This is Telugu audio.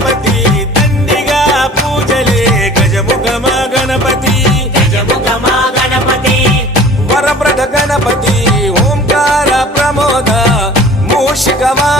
గణపతి దండిగా పూజలే గజముఖమ గణపతి గజముఖమా గణపతి వరప్రద గణపతి ఓంకార ప్రమోద మూషికమా